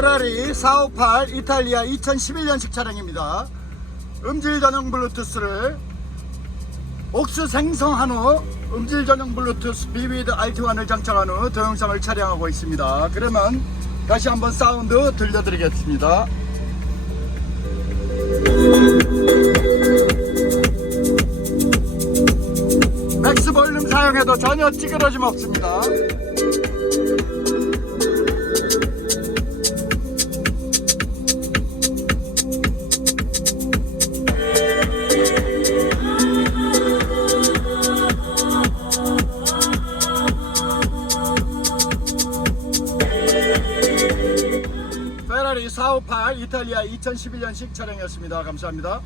458 이탈리아 2011년식 차량입니다. 음질 전용 블루투스를 옥스 생성한 후 음질 전용 블루투스 비비드 RT1을 장착한 후 동영상을 촬영하고 있습니다. 그러면 다시 한번 사운드 들려드리겠습니다. 맥스 볼륨 사용해도 전혀 찌그러짐 없습니다. 페라리 458 이탈리아 2011년식 차량이었습니다. 감사합니다.